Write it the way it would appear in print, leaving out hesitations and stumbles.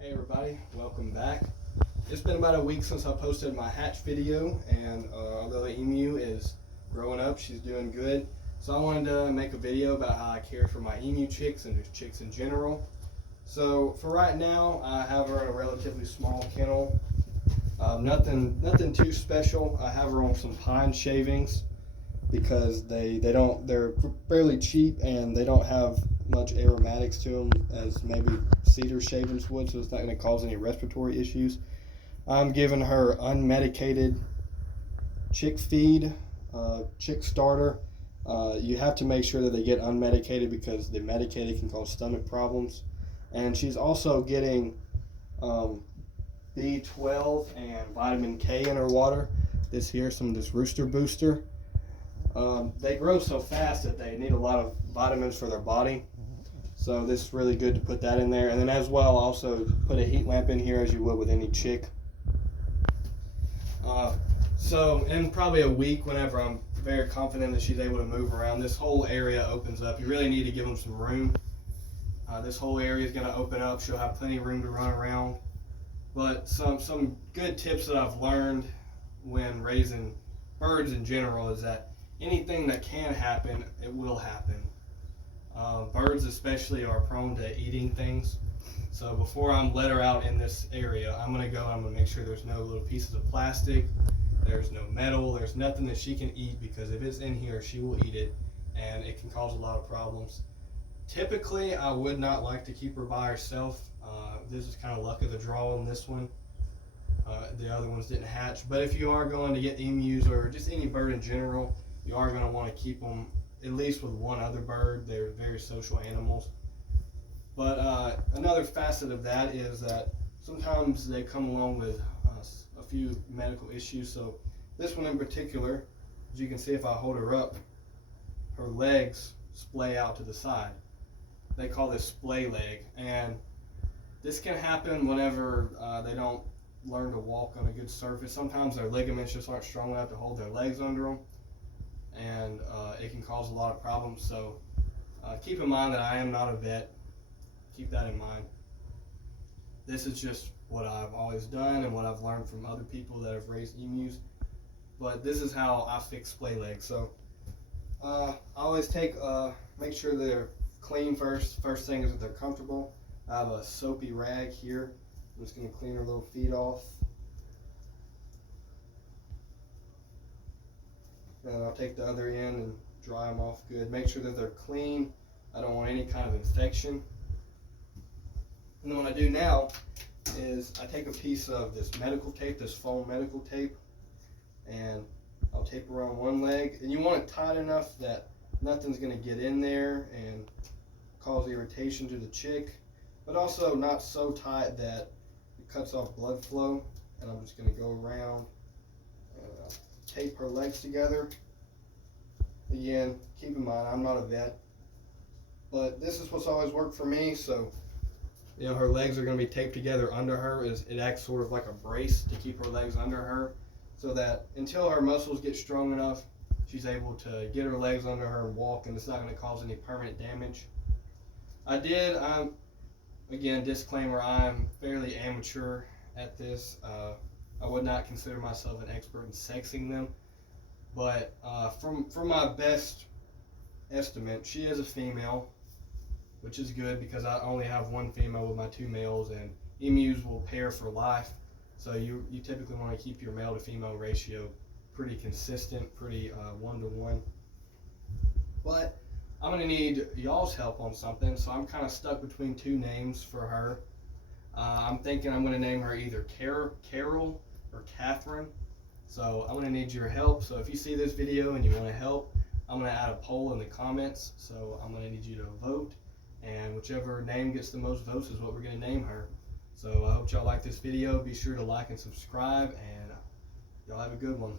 Hey everybody, welcome back. It's been about a week since I posted my hatch video, and although the emu is growing up, she's doing good. So I wanted to make a video about how I care for my emu chicks and just chicks in general. So for right now, I have her in a relatively small kennel. Nothing too special. I have her on some pine shavings because they're fairly cheap and they don't have much aromatics to them as maybe cedar shavings would, so it's not going to cause any respiratory issues. I'm giving her unmedicated chick feed, chick starter. You have to make sure that they get unmedicated because the medicated can cause stomach problems. And she's also getting B12 and vitamin K in her water. This Rooster Booster. They grow so fast that they need a lot of vitamins for their body. So this is really good to put that in there. And then as well, also put a heat lamp in here as you would with any chick. So in probably a week, whenever I'm very confident that she's able to move around, this whole area opens up. You really need to give them some room. This whole area is going to open up. She'll have plenty of room to run around. But some good tips that I've learned when raising birds in general is that anything that can happen, it will happen. Birds especially are prone to eating things. So before I'm let her out in this area, I'm going to make sure there's no little pieces of plastic, there's no metal, there's nothing that she can eat, because if it's in here, she will eat it and it can cause a lot of problems. Typically, I would not like to keep her by herself. This is kind of luck of the draw on this one. The other ones didn't hatch. But if you are going to get emus or just any bird in general, you are going to want to keep them at least with one other bird. They're very social animals. But another facet of that is that sometimes they come along with a few medical issues. So this one in particular, as you can see if I hold her up, her legs splay out to the side. They call this splay leg, and this can happen whenever they don't learn to walk on a good surface. Sometimes their ligaments just aren't strong enough to hold their legs under them, and it can cause a lot of problems. So keep in mind that I am not a vet. Keep that in mind. This is just what I've always done and what I've learned from other people that have raised emus. But this is how I fix splay legs. So I always make sure they're clean first. First thing is that they're comfortable. I have a soapy rag here. I'm just going to clean her little feet off. And I'll take the other end and dry them off good. Make sure that they're clean. I don't want any kind of infection. And then what I do now is I take a piece of this medical tape, this foam medical tape, and I'll tape around one leg. And you want it tight enough that nothing's going to get in there and cause irritation to the chick, but also not so tight that it cuts off blood flow. And I'm just going to go around and tape her legs together. Again, keep in mind I'm not a vet, but this is what's always worked for me. So her legs are going to be taped together under her. It acts sort of like a brace to keep her legs under her, so that until her muscles get strong enough, she's able to get her legs under her and walk, and it's not going to cause any permanent damage. Again, disclaimer, I'm fairly amateur at this. I would not consider myself an expert in sexing them, but from my best estimate, she is a female, which is good because I only have one female with my two males, and emus will pair for life. So you typically want to keep your male to female ratio pretty consistent, pretty 1-to-1. But I'm going to need y'all's help on something, so I'm kind of stuck between two names for her. I'm thinking I'm going to name her either Carol or Catherine. So I'm going to need your help. So if you see this video and you want to help, I'm going to add a poll in the comments. So I'm going to need you to vote, and whichever name gets the most votes is what we're going to name her. So I hope y'all like this video. Be sure to like and subscribe, and y'all have a good one.